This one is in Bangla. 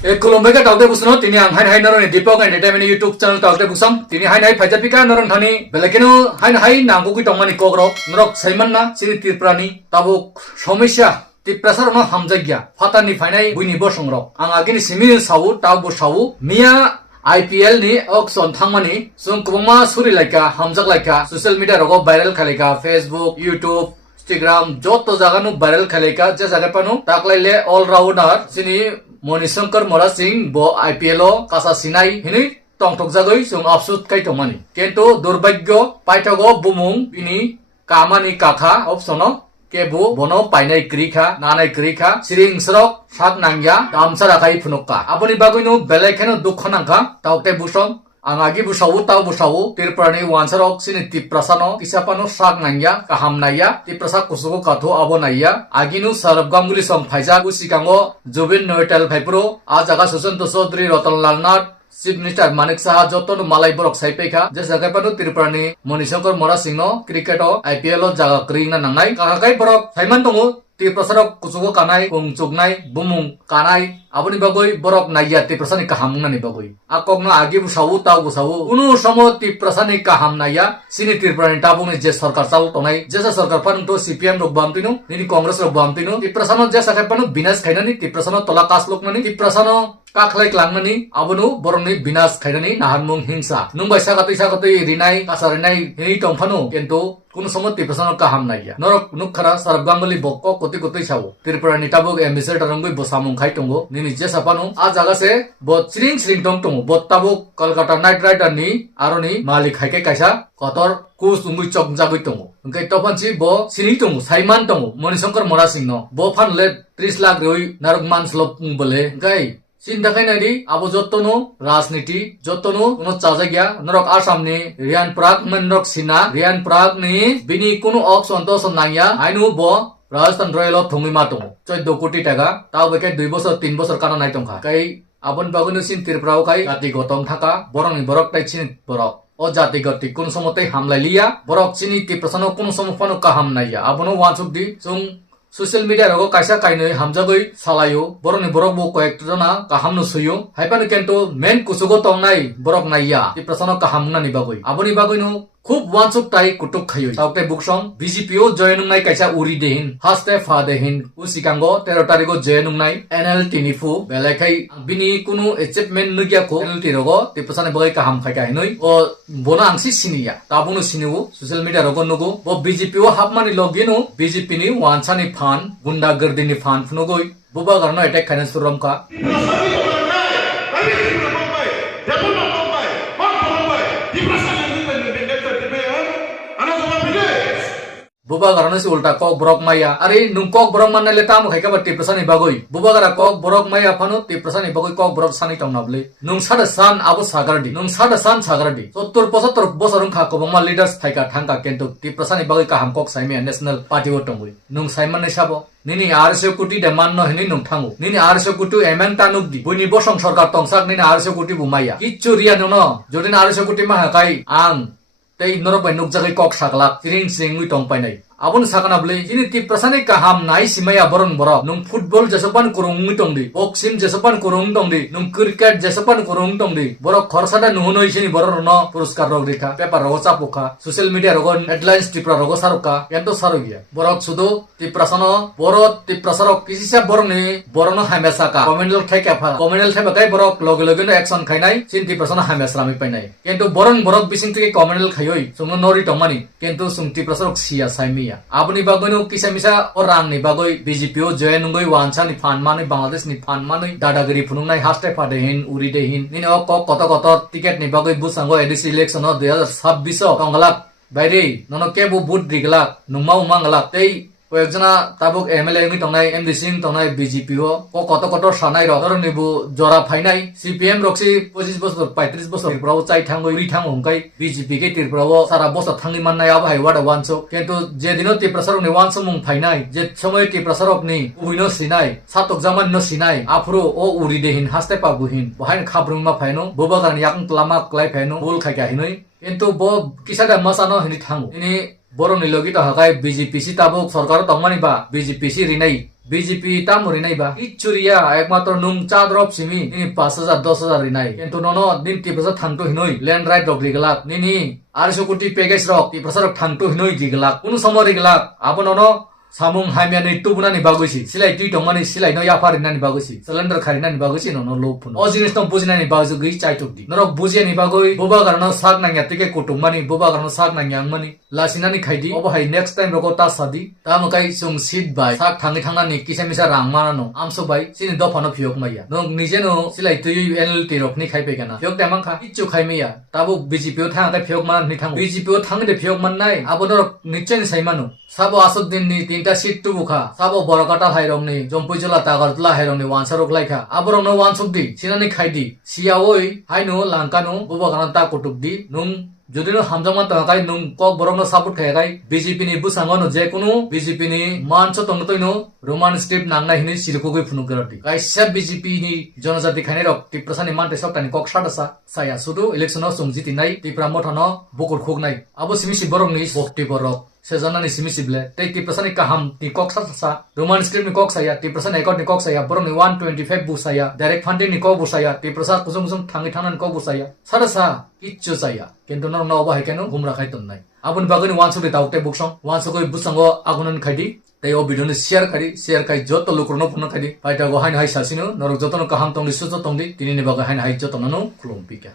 Colombia talk busno tini ang hai naron Dipok entertainment YouTube channel talk busam tini hai phajapika naron thani belekeno hai nangu ki tongmani kogro norok saiman na sini tirprani tabuk সমস্যা টিপ্রাসার ন হামজাগিয়া ফাতানি ফাইনাই বুইনি বসংরক আং আগিনি সিমিন সাউ তাবু সাউ মিয়া IPL ni auction thangmani sung kubama suri laika hamjak laika social media rogo viral khalika Facebook YouTube Instagram joto jaga nu viral khalika je jaga panu taklaile all rounder sini Monishankar Mora Singh bo IPL o kasa sinai hini tongtok jagoi sung afsut kai tomani kento durbagyo paitago bumung ini kamani kakha opsono kebu bono painai krikha nanai krikha siring srok sat nangya damsa rakai phunukka aponi bagoinu belekheno dukhanangka taute busong angagi busawu tau busawu tirprani wansarok sini tiprasano kisapano sak nangya kahamnaya tiprasak kusugo katho abonaya aginu sarab ganguly song phaija usikango Jubin Noetel Phaipro a jaga Susanto Chaudhary Ratanlal Nath Chief Minister Manik Saha jotono malai borok saipeka je jaga panu tirprani Monishankar Mora Singh no cricket o IPL o jaga kring na nangnai kakai borok saiman tongo tiprasarok kusugo kanai kungchugnai bumung kanai aboni bagoi borok naiya tiprasani kahamung nani bagoi akogna agi busawu tau busawu unu samo tiprasani kaham naiya sini tirprani tabung je sarkar chal tonai je sarkar panu to CPM rok bamtinu nini Congress rok bamtinu tiprasano je sakai panu binas khainani tiprasano tola kas loknani tiprasano kaklai klangmani abonu boroni binas khainani naharmung hingsa nungbai sakatoi rinai kasarinai hini tongphanu kento কোনো সময় টিপ্রাসানো কাহাম নাইয়া নরক নুখারা সারব গাঙ্গুলি বক্ক কতি কতি সাবো ত্রিপুরা নিটাবক এম্বাসেডর রঙ্গই বসামুং খাই টঙ্গো নিনি যে সাপানো আ জাগাসে বত সিরিং টং টঙ্গো বত তাবক কলকাতা নাইট রাইডার নি আরনি মালিক খাইকে কাইসা কতর কুস উঙ্গুই চক জাগই টঙ্গো ওকে তপনসি ব সিনি টঙ্গো Saiman টঙ্গো Monishankar Mora Singh no bo fanle 30 lakh রই নারক মানসলপ বলে গাই চিন্তা খাই নাইদি আবো যতনো রাজনীতি যতনো কোনো চাজা গিয়া নরক আসামনি রিয়ান প্রাগ মনরক সিনা রিয়ান প্রাগ নি বিনি কোনো অক্স অন্তস নাইয়া আইনু ব রাজস্থান রয়্যাল থঙ্গি মাতো 14 কোটি টাকা তাও বেকে 2 বছর 3 বছর কানা নাই টংখা কাই আবন বাগুনো সিন ত্রিপুরাও কাই জাতি গতম থাকা বরংনি বরক তাই চিন বরক ও জাতি গতি কোন সমতে হামলাইলিয়া বরক চিনি টিপ্রাসানো কোন সমফানো কাহাম নাইয়া আবনো ওয়ানসুক দি সুং social media rogo kaisa kainoi hamjagoi salayo boroni borok bo koyektona kahamno suyo haipanu kento main kusugo tongnai borok naiya tiprasano kahamna ni bagoi aboni bagoi no খুব ওয়ানসুক তাই কুটুক খাইoi তাওতে বুকসং BJPO জয়নুংনাই কাইসা উরি দেহিন হাস্তে ফা দেহিন উসিকাঙ্গ 13 তারিখো জয়নুংনাই NLT নিফু বেলাইখাই বিনি কোনো অ্যাচিভমেন্ট নগিয়া কো NLT রগো তিপ্রাসানে বগৈ কাহাম খাইকা হিনই ও বনা আংসি সিনিয়া তাবুনো সিনিউ সোশ্যাল মিডিয়া রগো নগো ও BJPO হাবমানি লগিনো BJP ni ওয়ানসানি ফান গুন্ডা গর্দিনি ফান ফুনগoi বুবা গারনো অ্যাটাক খাইনা সুরমকা buba garana si ulta kok borok maya are nung kok borok manne le tam khaika ba tiprasani bagoi buba gara kok borok maya phano tiprasani bagoi kok borok sani tamnable nung sada san abo sagardi nung sada san sagardi 70 75 bosorung kha kobama leaders thaika thangka kento tiprasani bagoi ka hamkok saime national party otongoi nung saiman ne sabo nini 800 কোটি demand no hini nung thangu nini 800 কোটি emang tanuk di buni bosong sarkar tongsak nini 800 কোটি bumaya kichu ria no jodin 800 কোটি ma kai ang tei norok bai nukjagai kok saklak siring ui tong pai nai abon sakana bলে ini tiprasani kaham nai simaya boron borok nung football jesapan kurung tongdi boxing jesapan kurung tongdi nung cricket jesapan kurung tongdi borok khorsada nuhunoi sini boror no puruskar rok dikha paper ro chapuka social media rogon headlines tipra rogo saruka ento sarugia borok sudo tiprasano borot tiprasarok kisisa borni borono hamesaka communal thaika pha communal thaiba kai borok loge loge no action khainai sin tiprasano hamesrami painai kento boron borok bising থেকে communal khaioi sungno nori tongmani kento sung tiprasarok sia saimi aboni bagoino kisa misa orang ni bagoi BJPO joinungoi wansa ni fanmani Bangladesh ni fanmani dadagiri phunungnai haste padehin uri dehin nini ok kot ticket ni bagoi busango edisi election 2026 tongalak বাইরে নন কেবু বুট দিগলা নুমাউ মাংলা তেই কয়েকজনা তাবুক MLA নি তংনাই MD সিং তংনাই BJPO কত সানাই রর নিবু জরা ফাইনাই CPM রক্সি 25 বছর 35 বছর প্রাও চাই থাঙ্গই রি থাং হংকাই BJP কে তিরপ্রাও সারা বছর থাঙ্গি মাননাই আবাই ওয়াডা ওয়ানসো কিন্তু যে দিনো তিপ্রাসারক নি ওয়ানসো মুং ফাইনাই যে সময় তিপ্রাসারক নি উইনো সিনাই সাতক জামান নো সিনাই আফরো ও উরি দেহিন হাসতে পাবুহিন বহাইন খাব্রুংমা ফাইনো bobagan yakung tlama klai faino bul khaika hinoi কিন্তু ব কিসাদা মাসানো হিনি থাঙ্গু ইনি borong nilogi to hakai BJP si tabuk sarkar tongmani ba BJP si rinai BJP tam rinai ba ichuria ekmatro nung chadrop simi ini 5000 10000 rinai কিন্তু nono din ti prasa thangto hinoi land right rok riglak nini 800 কোটি package rock ti prasa rok thangto hinoi riglak কোন সময় riglak abo nono samung haimiani tubunani bagusi silai tui tongmani silai no yafarinani bagusi cylinder kharinani bagusi no lopun o jinis tong bujinani bagu gi chaitokdi norok bujiani bagoi boba garno sak nangya tike kutumani boba garno sak nangyangmani lasinani khaidi obo hai next time roko ta sadi tamakai sung sit bai sak thangi thangnani kisamisa rangmanano amso bai sini dofano phiok maya nong nijeno silai tui NLT rokni khaipe kana phiok tamangkha ichu khaimeya tabu BJP o thang ta phiok man ni thang BJP o thang de phiok man nai abodor nichen saimanu sabo asudin ni tinta seat tu bukha sabo borokata hairong ni jompuijala tagartla hairong ni wansarok laika aborong no wansukdi sinani khaidi siaoi haino langkanu boba kana ta kutubdi nung যদি নো হামজামান তাকাই নুং কক বরং নো সাপোর্ট খায়াই বিজেপি নি বুসাঙ্গনো যে কোনো বিজেপি নি মানছ তংতইনো রোমান স্টেপ নাংনা হিনি সিলকুগৈ ফুনুগরাটি কাইসা বিজেপি নি জনজাতি খানি রক টিপ্রসানি মানতে সপ্তানি কক সাদাসা সায়া সুদু ইলেকশন সংজিতি নাই টিপ্রা মথানো বকুর খুগনাই আবো সিমিসি বরং নি বক্তি বরক sejanani simisible tei tiprasani kaham ni kok sa roman script ni kok saya tiprasani ekot ni kok saya borong ni 125 bu saya direct funding ni kok bu saya tiprasa kusum kusum thangi thanan kok bu saya sarasa kichu saya kintu no no ba hekeno gumra khai ton nai abun bagani 100 de taukte buksong 100 koi busango agunan khaidi tei o video ni share kai joto lokrono puno khaidi paita go hain hai sasino norok joto no kaham tong ni sujo tong di tini ni baga hain hai joto nanu khulum pika